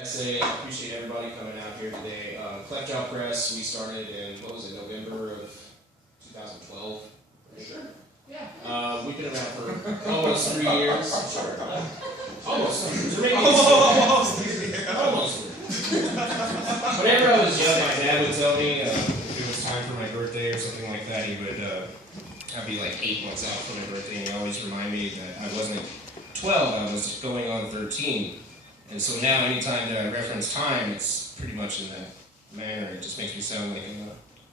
essay. I appreciate everybody coming out here today. Cleft Jaw Press, we started in, November of 2012? Sure. Yeah. We've been around for almost 3 years. Sure. Almost. Almost. Whenever I was young, my dad would tell me if it was time for my birthday or something like that, he would, I'd be like 8 months out for my birthday, and he always remind me that I wasn't 12, I was going on 13. And so now, anytime that I reference time, it's pretty much in that manner. It just makes me sound like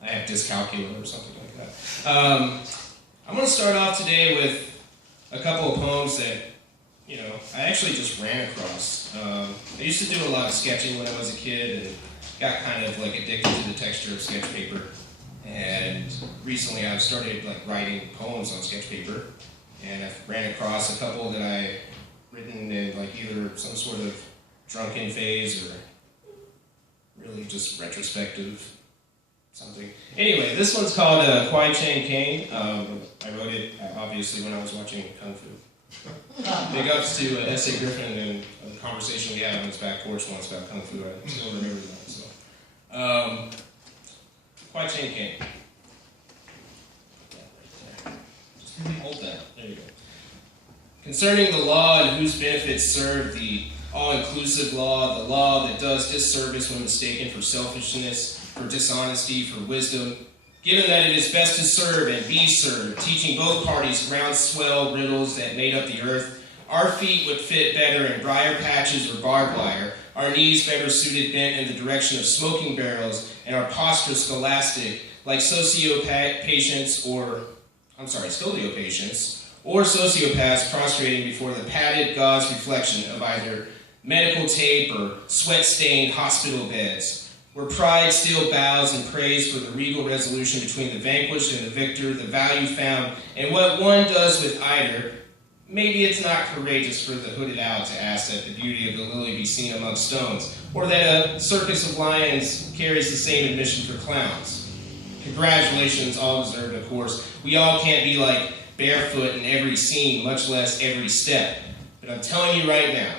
I have dyscalculia or something like that. I'm going to start off today with a couple of poems that, I actually just ran across. I used to do a lot of sketching when I was a kid and got kind of like addicted to the texture of sketch paper. And recently I've started like writing poems on sketch paper. And I've ran across a couple that I've written in like either some sort of drunken phase or really just retrospective something. Anyway, this one's called Kwai Chang Caine. I wrote it obviously when I was watching Kung Fu. Big ups to S.A. Griffin and a conversation we had on his back porch once about Kung Fu. I still remember that. So, Kwai Chang Caine. Just hold that. There you go. Concerning the law and whose benefits serve, the all-inclusive law, the law that does disservice when mistaken for selfishness, for dishonesty, for wisdom, given that it is best to serve and be served, teaching both parties groundswell riddles that made up the earth, our feet would fit better in briar patches or barbed wire, our knees better suited bent in the direction of smoking barrels, and our posture scholastic, like scoliopaths or sociopaths prostrating before the padded gauze reflection of either medical tape or sweat-stained hospital beds, where pride still bows and prays for the regal resolution between the vanquished and the victor, the value found, and what one does with either. Maybe it's not courageous for the hooded owl to ask that the beauty of the lily be seen among stones, or that a circus of lions carries the same admission for clowns. Congratulations, all deserved, of course. We all can't be like barefoot in every scene, much less every step. But I'm telling you right now,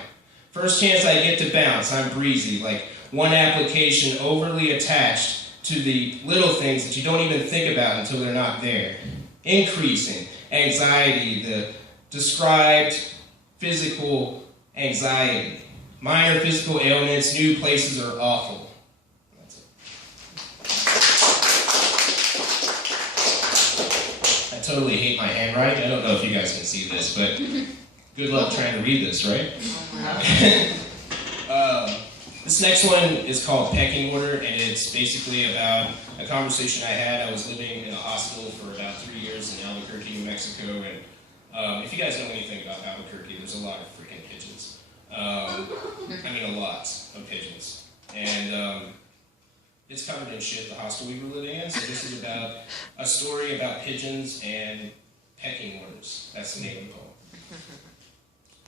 first chance I get to bounce, I'm breezy, like one application overly attached to the little things that you don't even think about until they're not there. Increasing anxiety, the described physical anxiety. Minor physical ailments, new places are awful. That's it. I totally hate my handwriting. I don't know if you guys can see this, but good luck trying to read this, right? This next one is called Pecking Order, and it's basically about a conversation I had. I was living in a hospital for about 3 years in Albuquerque, New Mexico, and if you guys know anything about Albuquerque, there's a lot of freaking pigeons. A lot of pigeons. And it's covered in shit, the hostel we were living in, so this is about a story about pigeons and pecking orders. That's the name of the poem.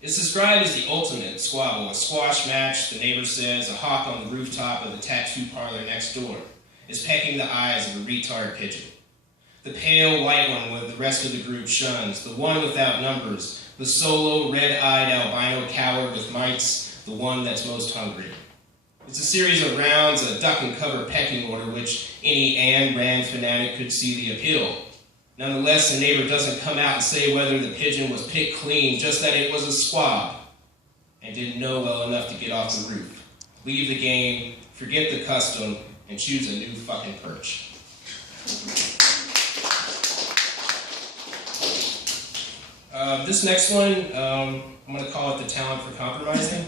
It's described as the ultimate squabble, a squash match, the neighbor says, a hawk on the rooftop of the tattoo parlor next door is pecking the eyes of a retard pigeon. The pale white one with the rest of the group shuns, the one without numbers, the solo red-eyed albino coward with mites, the one that's most hungry. It's a series of rounds, a duck-and-cover pecking order, which any Ayn Rand fanatic could see the appeal. Nonetheless, the neighbor doesn't come out and say whether the pigeon was picked clean, just that it was a squab, and didn't know well enough to get off the roof. Leave the game, forget the custom, and choose a new fucking perch. This next one, I'm going to call it The Talent for Compromising,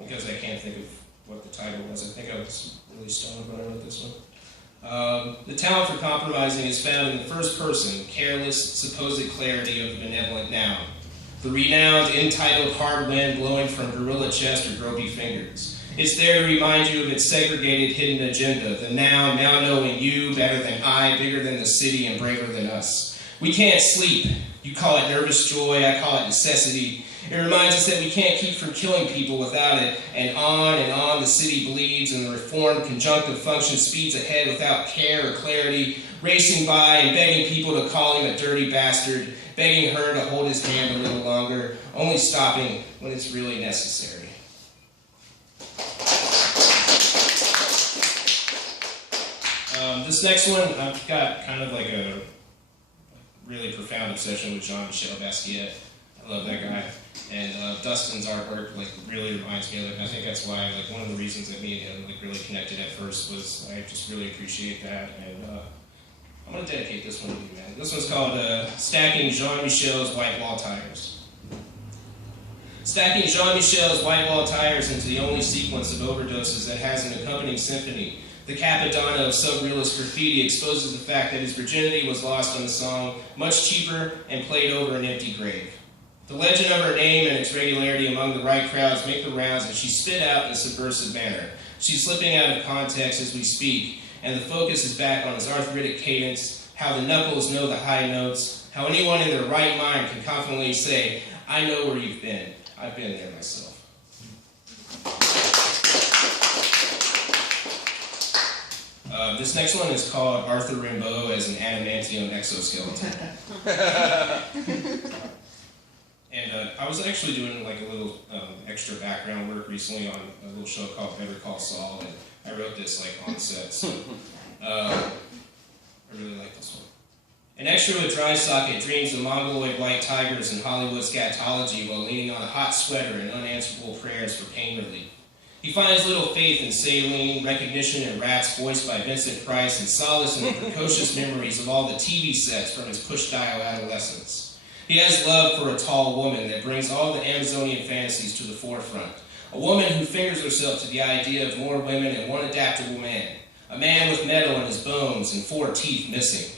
because I can't think of what the title was. I think I was really stoned when I wrote this one. The talent for compromising is found in the first person, careless, supposed clarity of the benevolent noun. The renowned, entitled hard wind blowing from gorilla chest or gropey fingers. It's there to remind you of its segregated hidden agenda, the noun now knowing you better than I, bigger than the city and braver than us. We can't sleep. You call it nervous joy, I call it necessity. It reminds us that we can't keep from killing people without it, and on the city bleeds, and the reformed conjunctive function speeds ahead without care or clarity, racing by and begging people to call him a dirty bastard, begging her to hold his hand a little longer, only stopping when it's really necessary. this next one, I've got kind of like a really profound obsession with Jean-Michel Basquiat. I love that guy. And Dustin's artwork like really reminds me of it. I think that's why like one of the reasons that me and him like really connected at first was I just really appreciate that. And I'm gonna dedicate this one to you, man. This one's called Stacking Jean-Michel's White Wall Tires. Stacking Jean-Michel's white wall tires into the only sequence of overdoses that has an accompanying symphony. The Capadonna of sub-realist graffiti exposes the fact that his virginity was lost on the song Much Cheaper and played over an empty grave. The legend of her name and its regularity among the right crowds make the rounds as she spit out in a subversive manner. She's slipping out of context as we speak, and the focus is back on his arthritic cadence, how the knuckles know the high notes, how anyone in their right mind can confidently say, I know where you've been. I've been there myself. This next one is called Arthur Rimbaud as an adamantium exoskeleton. And I was actually doing like a little extra background work recently on a little show called Better Call Saul, and I wrote this like on set, so I really like this one. An extra with dry socket dreams of mongoloid white tigers and Hollywood scatology while leaning on a hot sweater and unanswerable prayers for pain relief. He finds little faith in saline, recognition in rats voiced by Vincent Price, and solace in the precocious memories of all the TV sets from his push-dial adolescence. He has love for a tall woman that brings all the Amazonian fantasies to the forefront. A woman who fingers herself to the idea of more women and one adaptable man. A man with metal in his bones and 4 teeth missing.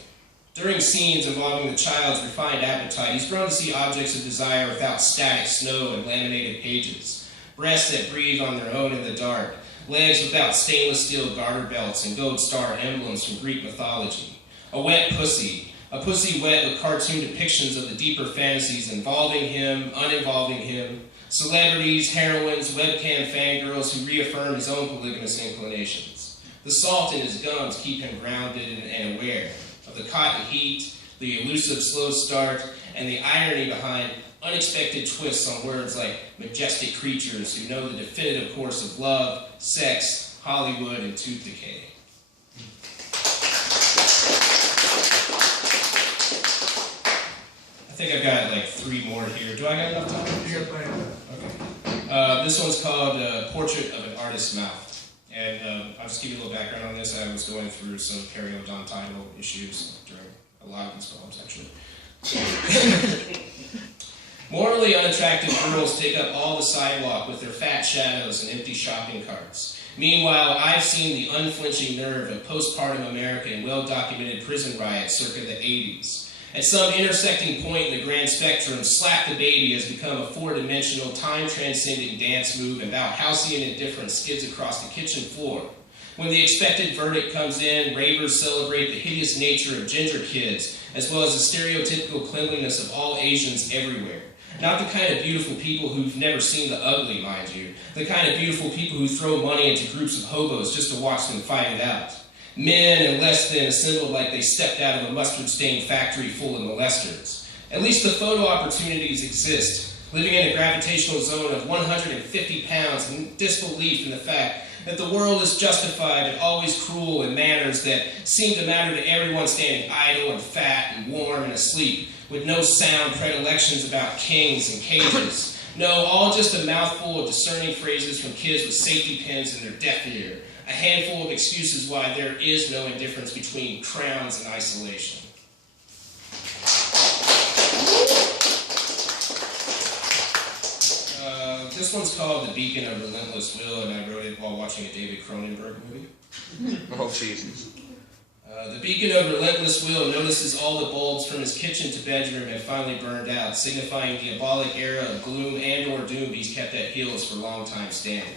During scenes involving the child's refined appetite, he's grown to see objects of desire without static snow and laminated pages. Breasts that breathe on their own in the dark. Legs without stainless steel garter belts and gold star emblems from Greek mythology. A wet pussy. A pussy wet with cartoon depictions of the deeper fantasies involving him, uninvolving him. Celebrities, heroines, webcam fangirls who reaffirm his own polygamous inclinations. The salt in his gums keep him grounded and aware of the cotton heat, the elusive slow start, and the irony behind unexpected twists on words like majestic creatures who know the definitive course of love, sex, Hollywood, and tooth decay. I think I've got like 3 more here. Do I got enough time? You got plenty of time. Okay. This one's called Portrait of an Artist's Mouth. And I'll just give you a little background on this. I was going through some periodontal issues during a lot of these poems, actually. Morally unattractive girls take up all the sidewalk with their fat shadows and empty shopping carts. Meanwhile, I've seen the unflinching nerve of postpartum America in well-documented prison riots circa the 80s. At some intersecting point in the grand spectrum, Slap the Baby has become a 4-dimensional, time-transcending dance move, and about halcyon indifference skids across the kitchen floor. When the expected verdict comes in, ravers celebrate the hideous nature of ginger kids, as well as the stereotypical cleanliness of all Asians everywhere. Not the kind of beautiful people who've never seen the ugly, mind you. The kind of beautiful people who throw money into groups of hobos just to watch them fight it out. Men and less than assembled like they stepped out of a mustard-stained factory full of molesters. At least the photo opportunities exist, living in a gravitational zone of 150 pounds in disbelief in the fact that the world is justified and always cruel in manners that seem to matter to everyone standing idle and fat and warm and asleep, with no sound predilections about kings and cages. No, all just a mouthful of discerning phrases from kids with safety pins in their deaf ear. A handful of excuses why there is no indifference between crowns and isolation. This one's called The Beacon of Relentless Will, and I wrote it while watching a David Cronenberg movie. Oh, Jesus. The Beacon of Relentless Will notices all the bulbs from his kitchen to bedroom have finally burned out, signifying the diabolic era of gloom and/or doom he's kept at heels for long time standing.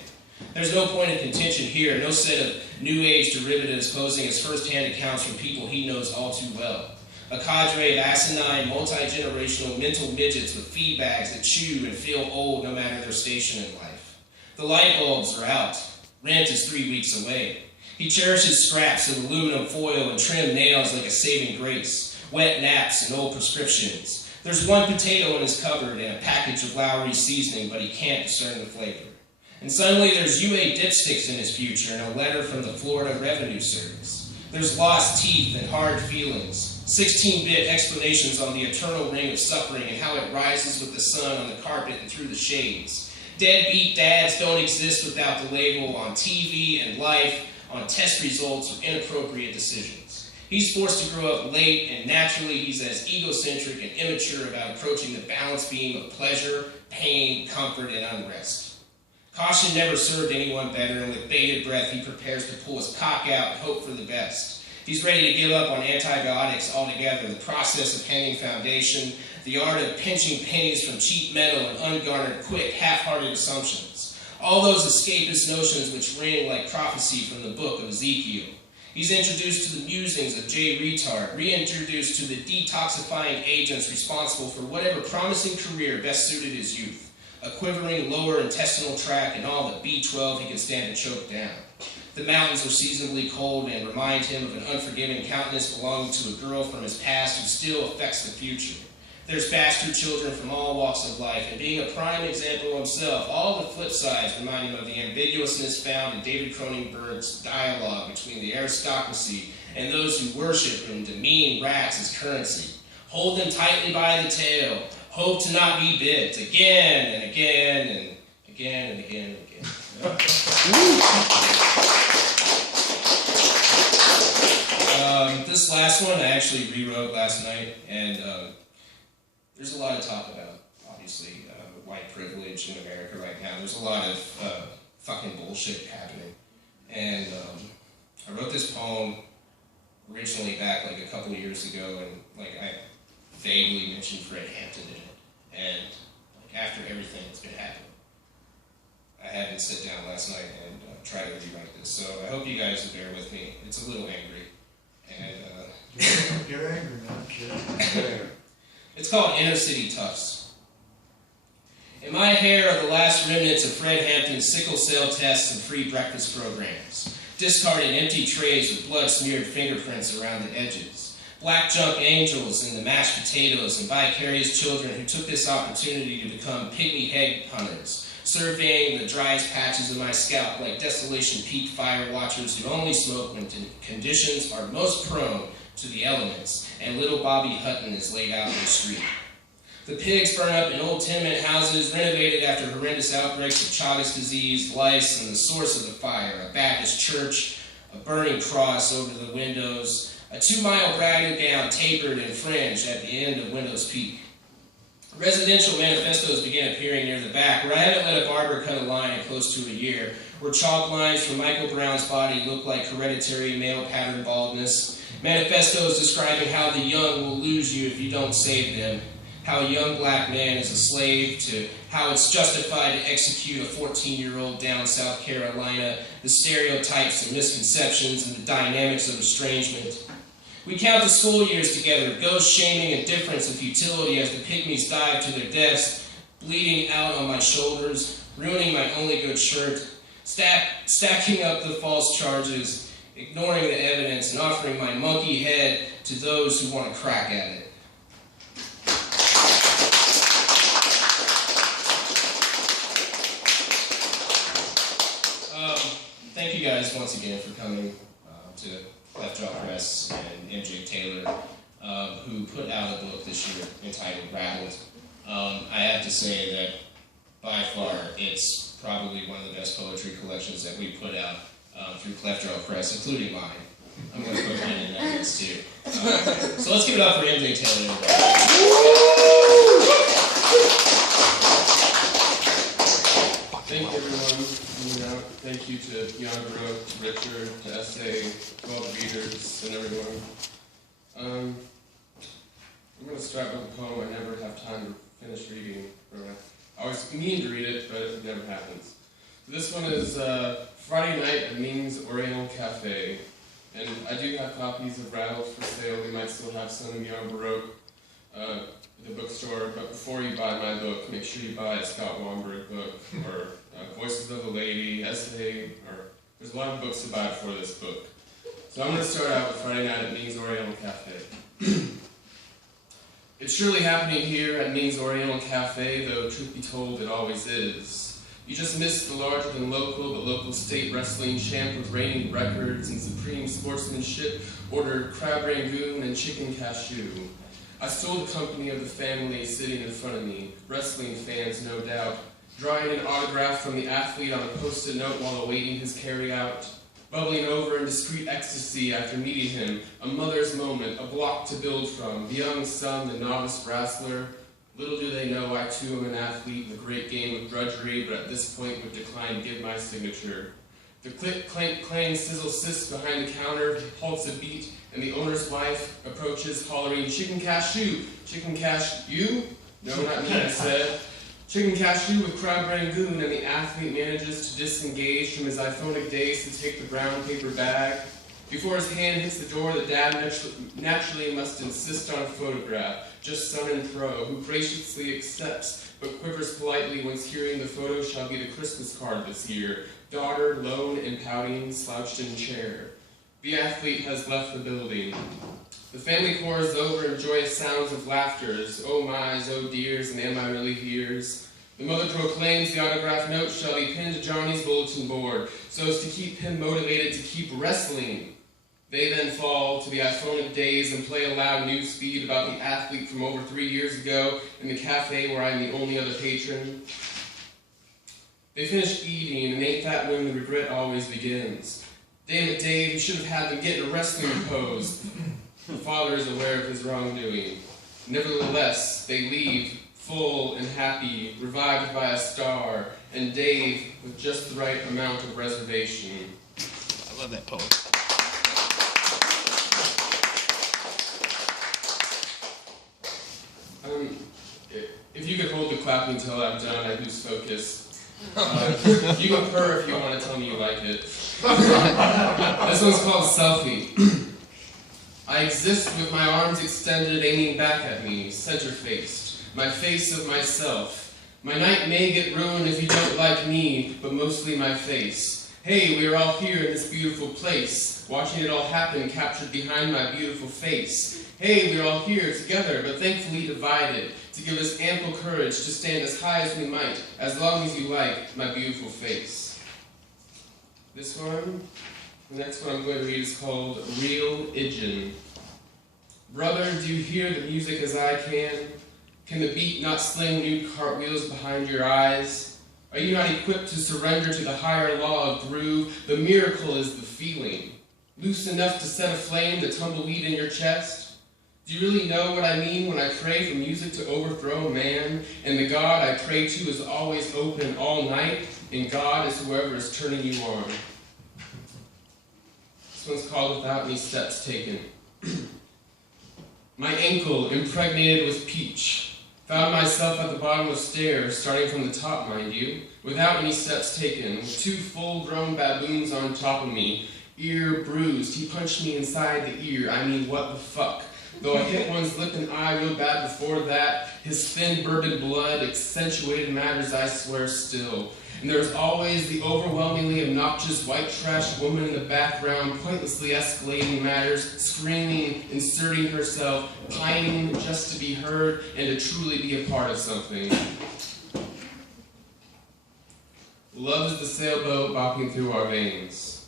There's no point of contention here, no set of New Age derivatives posing as first-hand accounts from people he knows all too well. A cadre of asinine, multi-generational mental midgets with feed bags that chew and feel old no matter their station in life. The light bulbs are out. Rent is 3 weeks away. He cherishes scraps of aluminum foil and trimmed nails like a saving grace, wet naps and old prescriptions. There's 1 potato in his cupboard and a package of Lowry seasoning, but he can't discern the flavor. And suddenly there's UA dipsticks in his future and a letter from the Florida Revenue Service. There's lost teeth and hard feelings, 16-bit explanations on the eternal ring of suffering and how it rises with the sun on the carpet and through the shades. Deadbeat dads don't exist without the label on TV and life, on test results or inappropriate decisions. He's forced to grow up late, and naturally he's as egocentric and immature about approaching the balance beam of pleasure, pain, comfort, and unrest. Caution never served anyone better, and with bated breath he prepares to pull his cock out and hope for the best. He's ready to give up on antibiotics altogether, the process of hanging foundation, the art of pinching pennies from cheap metal and ungarnered, quick, half-hearted assumptions. All those escapist notions which ring like prophecy from the book of Ezekiel. He's introduced to the musings of J. Retard, reintroduced to the detoxifying agents responsible for whatever promising career best suited his youth. A quivering lower intestinal tract and all the B12 he can stand to choke down. The mountains are seasonably cold and remind him of an unforgiving countenance belonging to a girl from his past who still affects the future. There's bastard children from all walks of life, and being a prime example himself, all the flip sides remind him of the ambiguousness found in David Cronenberg's dialogue between the aristocracy and those who worship and demean rats as currency. Hold them tightly by the tail, hope to not be bit, again and again and again and again and again. This last one I actually rewrote last night, and there's a lot of talk about, obviously, white privilege in America right now. There's a lot of fucking bullshit happening. And I wrote this poem originally back like a couple of years ago, and like I vaguely mentioned Fred Hampton in it. And like after everything that's been happening, I had to sit down last night and try to rewrite this. So I hope you guys will bear with me. It's a little angry. And You're angry, man. Kid. It's called Inner City Toughs. In my hair are the last remnants of Fred Hampton's sickle cell tests and free breakfast programs, discarded empty trays with blood-smeared fingerprints around the edges, black junk angels in the mashed potatoes, and vicarious children who took this opportunity to become pygmy head hunters, surveying the driest patches of my scalp like Desolation Peak fire watchers who only smoke when conditions are most prone to the elements, and little Bobby Hutton is laid out in the street. The pigs burn up in old tenement houses, renovated after horrendous outbreaks of Chagas disease, lice, and the source of the fire, a Baptist church, a burning cross over the windows, a 2-mile bridal gown tapered and fringed at the end of Windows Peak. Residential manifestos began appearing near the back, where I haven't let a barber cut a line in close to a year, where chalk lines from Michael Brown's body look like hereditary male pattern baldness, manifestos describing how the young will lose you if you don't save them, how a young black man is a slave, to how it's justified to execute a 14-year-old down South Carolina, the stereotypes and misconceptions and the dynamics of estrangement. We count the school years together, ghost shaming and difference and futility as the pygmies dive to their deaths, bleeding out on my shoulders, ruining my only good shirt, stacking up the false charges, ignoring the evidence, and offering my monkey head to those who want to crack at it. Thank you guys once again for coming to Left Jaw Press and MJ Taylor, who put out a book this year entitled Rattled. I have to say that by far it's probably one of the best poetry collections that we put out through Left Jaw Press, including mine. I'm going to put mine in that list too. So let's give it up for MJ Taylor. Thank you everyone. Thank you to Jan Baroque, to Richard, to Essay, to all the readers, and everyone. I'm going to start with a poem I never have time to finish reading. I always mean to read it, but it never happens. So this one is Friday Night at Ming's Oriental Cafe. And I do have copies of Rattled for sale. We might still have some of Jan Baroque at the bookstore. But before you buy my book, make sure you buy a Scott Wamberg book, or Voices of a Lady, Essay, or there's a lot of books to buy before this book. So I'm going to start out with Friday Night at Ming's Oriental Cafe. It's surely happening here at Ming's Oriental Cafe, though truth be told it always is. You just missed the larger than local but local state wrestling champ with reigning records and supreme sportsmanship ordered crab rangoon and chicken cashew. I stole the company of the family sitting in front of me, wrestling fans no doubt, drawing an autograph from the athlete on a post-it note while awaiting his carry-out, bubbling over in discreet ecstasy after meeting him, a mother's moment, a block to build from, the young son, the novice wrestler. Little do they know I too am an athlete in the great game of drudgery, but at this point would decline to give my signature. The click, clank, clang, sizzle, sis behind the counter halts a beat, and the owner's wife approaches, hollering, "Chicken cashew! Chicken cashew?" "No, not me," I said. "Chicken cashew with crab rangoon," and the athlete manages to disengage from his iPhonic days to take the brown paper bag. Before his hand hits the door, the dad naturally must insist on a photograph, just son and pro, who graciously accepts, but quivers politely once hearing the photo shall be the Christmas card this year. Daughter, lone and pouting, slouched in chair. The athlete has left the building. The family pours over in joyous sounds of laughters, oh my's, oh dears, and am I really here's? The mother proclaims the autograph note shall be pinned to Johnny's bulletin board, so as to keep him motivated to keep wrestling. They then fall to the iPhonic days and play a loud news feed about the athlete from over 3 years ago in the cafe where I'm the only other patron. They finish eating, and ain't that when the regret always begins? Damn it, Dave, you should have had them get in a wrestling pose. The father is aware of his wrongdoing. Nevertheless, they leave, full and happy, revived by a star, and Dave with just the right amount of reservation. I love that poem. If you could hold the clapping until I'm done, I lose focus. You can purr if you want to tell me you like it. This one's called Selfie. I exist with my arms extended, aiming back at me, center-faced, my face of myself. My night may get ruined if you don't like me, but mostly my face. Hey, we are all here in this beautiful place, watching it all happen captured behind my beautiful face. Hey, we are all here together, but thankfully divided, to give us ample courage to stand as high as we might, as long as you like my beautiful face. This one, the next one I'm going to read is called Real Idjin. Brother, do you hear the music as I can? Can the beat not sling new cartwheels behind your eyes? Are you not equipped to surrender to the higher law of groove? The miracle is the feeling. Loose enough to set aflame the tumbleweed in your chest? Do you really know what I mean when I pray for music to overthrow man? And the God I pray to is always open all night, and God is whoever is turning you on. This one's called Without Any Steps Taken. My ankle impregnated with peach. Found myself at the bottom of stairs, starting from the top, mind you, without any steps taken, with 2 full-grown baboons on top of me, ear bruised. He punched me inside the ear. I mean, what the fuck? Though I hit one's lip and eye real bad before that, his thin bourbon blood accentuated matters, I swear still. And there's always the overwhelmingly obnoxious white trash woman in the background, pointlessly escalating matters, screaming, inserting herself, pining just to be heard and to truly be a part of something. Love is the sailboat bopping through our veins.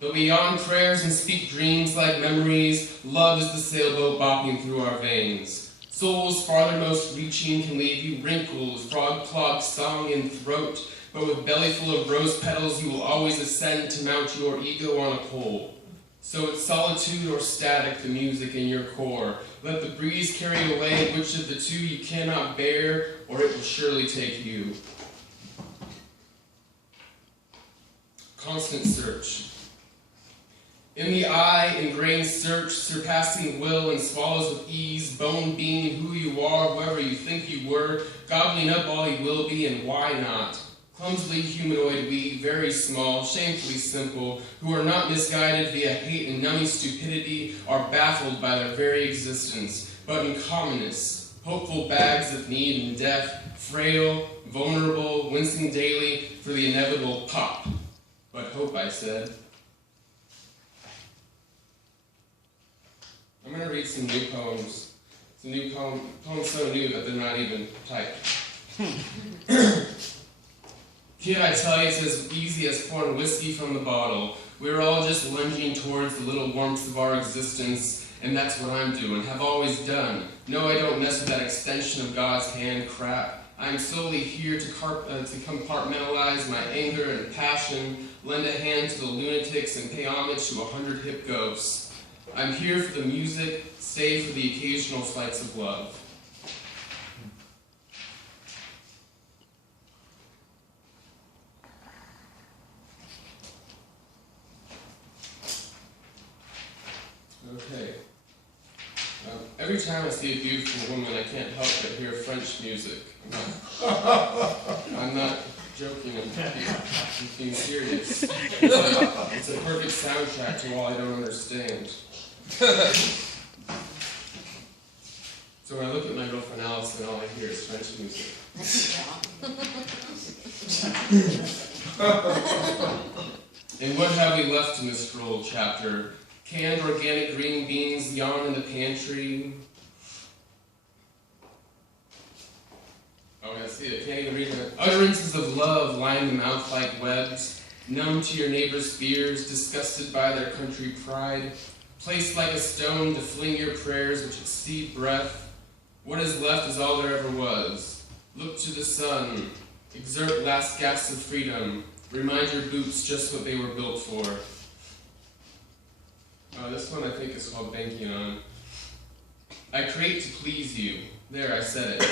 Though we yawn prayers and speak dreams like memories, love is the sailboat bopping through our veins. Soul's farthermost reaching can leave you wrinkled, frog-clogged song in throat, but with belly full of rose petals you will always ascend to mount your ego on a pole. So it's solitude or static, the music in your core. Let the breeze carry away which of the two you cannot bear, or it will surely take you. Constant search. In the eye, ingrained search, surpassing will and swallows with ease, bone being who you are, whoever you think you were, gobbling up all you will be, and why not? Clumsily humanoid we, very small, shamefully simple, who are not misguided via hate and numbing stupidity, are baffled by their very existence, but in commonness, hopeful bags of need and death, frail, vulnerable, wincing daily for the inevitable pop. But hope, I said. I'm going to read some new poems. Some new poems so new that they're not even typed. Kid, I tell you, it's as easy as pouring whiskey from the bottle. We're all just lunging towards the little warmth of our existence, and that's what I'm doing, have always done. No, I don't mess with that extension of God's hand crap. I'm solely here to compartmentalize my anger and passion, lend a hand to the lunatics, and pay homage to 100 hip ghosts. I'm here for the music, stay for the occasional flights of love. Okay. Every time I see a beautiful woman, I can't help but hear French music. I'm not joking, I'm being serious. It's a perfect soundtrack to all I don't understand. So when I look at my girlfriend Allison, all I hear is French music. And what have we left in this scroll chapter? Canned organic green beans yawn in the pantry. Oh, I see it. Can't even read it. Utterances of love line the mouth like webs. Numb to your neighbor's fears, disgusted by their country pride. Placed like a stone to fling your prayers which exceed breath. What is left is all there ever was. Look to the sun. Exert last gasps of freedom. Remind your boots just what they were built for. This one I think is called Banking On. I create to please you. There, I said it.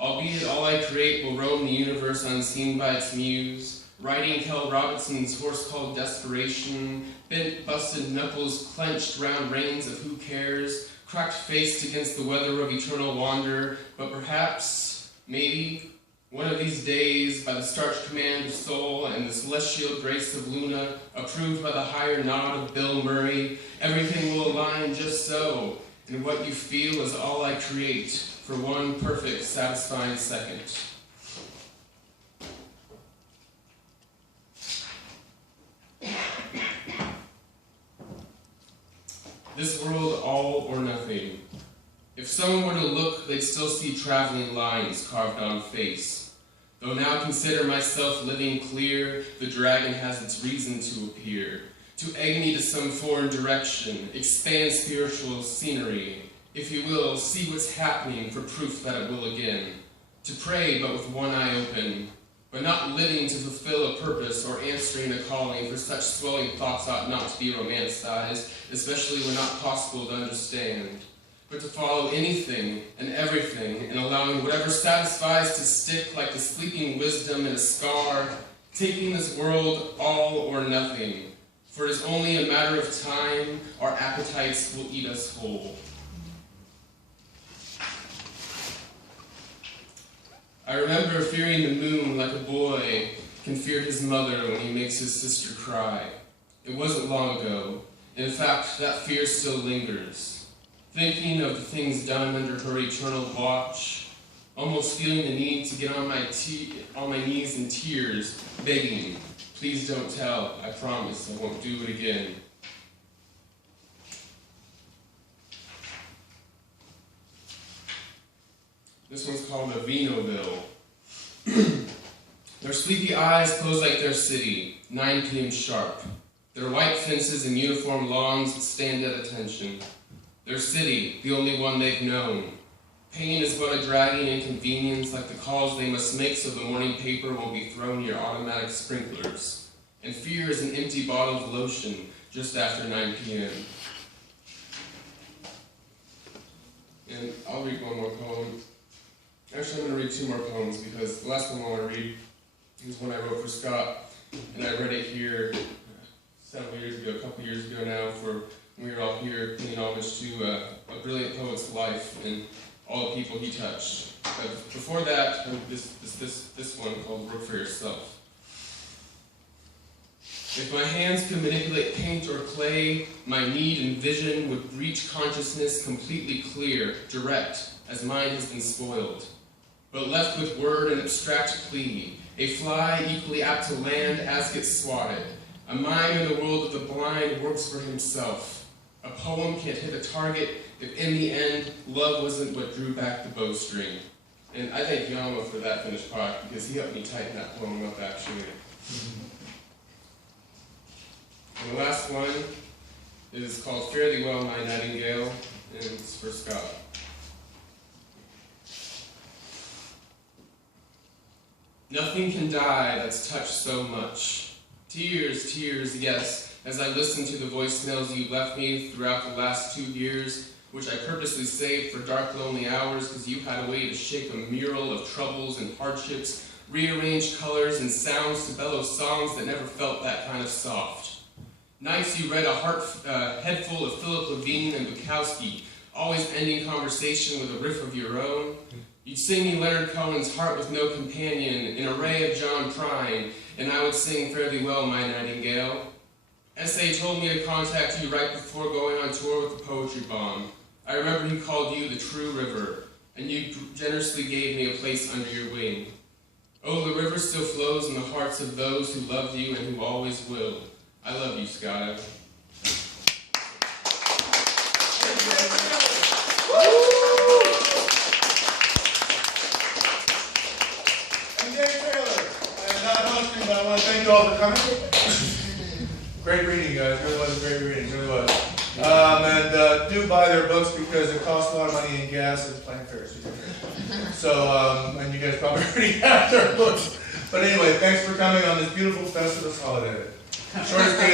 Albeit all I create will roam the universe unseen by its muse. Riding Kel Robinson's horse called Desperation. Bent, busted knuckles clenched round reins of who cares. Cracked faced against the weather of eternal wander. But perhaps, maybe, one of these days, by the starched command of soul and the celestial grace of Luna, approved by the higher nod of Bill Murray, everything will align just so, and what you feel is all I create for one perfect, satisfying second. This world, all or nothing. If someone were to look, they'd still see traveling lines carved on face. Though now consider myself living clear, the dragon has its reason to appear. To egg me to some foreign direction, expand spiritual scenery. If you will, see what's happening for proof that it will again. To pray but with one eye open, but not living to fulfill a purpose or answering a calling, for such swelling thoughts ought not to be romanticized, especially when not possible to understand. But to follow anything and everything, and allowing whatever satisfies to stick like the sleeping wisdom in a scar, taking this world all or nothing. For it is only a matter of time, our appetites will eat us whole. I remember fearing the moon like a boy can fear his mother when he makes his sister cry. It wasn't long ago. In fact, that fear still lingers. Thinking of the things done under her eternal watch, almost feeling the need to get on my knees in tears, begging, please don't tell, I promise I won't do it again. This one's called a Vinoville. Their sleepy eyes close like their city, 9 p.m. sharp. Their white fences and uniform lawns stand at attention. Their city, the only one they've known. Pain is but a dragging inconvenience, like the calls they must make so the morning paper won't be thrown near automatic sprinklers. And fear is an empty bottle of lotion just after 9 p.m. And I'll read one more poem. Actually, I'm going to read 2 more poems because the last one I want to read is one I wrote for Scott, and I read it here several years ago, a couple years ago now, for when we were all here paying homage to a brilliant poet's life and all the people he touched. But before that, this one called Work for Yourself. If my hands could manipulate paint or clay, my need and vision would reach consciousness completely clear, direct, as mine has been spoiled. But left with word and abstract plea, a fly equally apt to land as gets swatted. A mime in the world of the blind works for himself. A poem can't hit a target if in the end, love wasn't what drew back the bowstring. And I thank Yama for that finished product because he helped me tighten that poem up actually. And the last one is called Fairly Well, My Nightingale, and it's for Scott. Nothing can die that's touched so much. Tears, tears, yes, as I listen to the voicemails you left me throughout the last 2 years, which I purposely saved for dark, lonely hours because you had a way to shape a mural of troubles and hardships, rearrange colors and sounds to bellow songs that never felt that kind of soft. Nights you read a head full of Philip Levine and Bukowski, always ending conversation with a riff of your own. You'd sing me Leonard Cohen's Heart with No Companion, an array of John Prine, and I would sing Fairly Well, My Nightingale. S.A. told me to contact you right before going on tour with the Poetry Bomb. I remember he called you the True River, and you generously gave me a place under your wing. Oh, the river still flows in the hearts of those who loved you and who always will. I love you, Scott. I want to thank you all for coming. Great reading, guys. Really was a great reading. Really was. And do buy their books because it costs a lot of money in gas and plane fares. So, and you guys probably already have their books. But anyway, thanks for coming on this beautiful Festivus holiday. Shortest day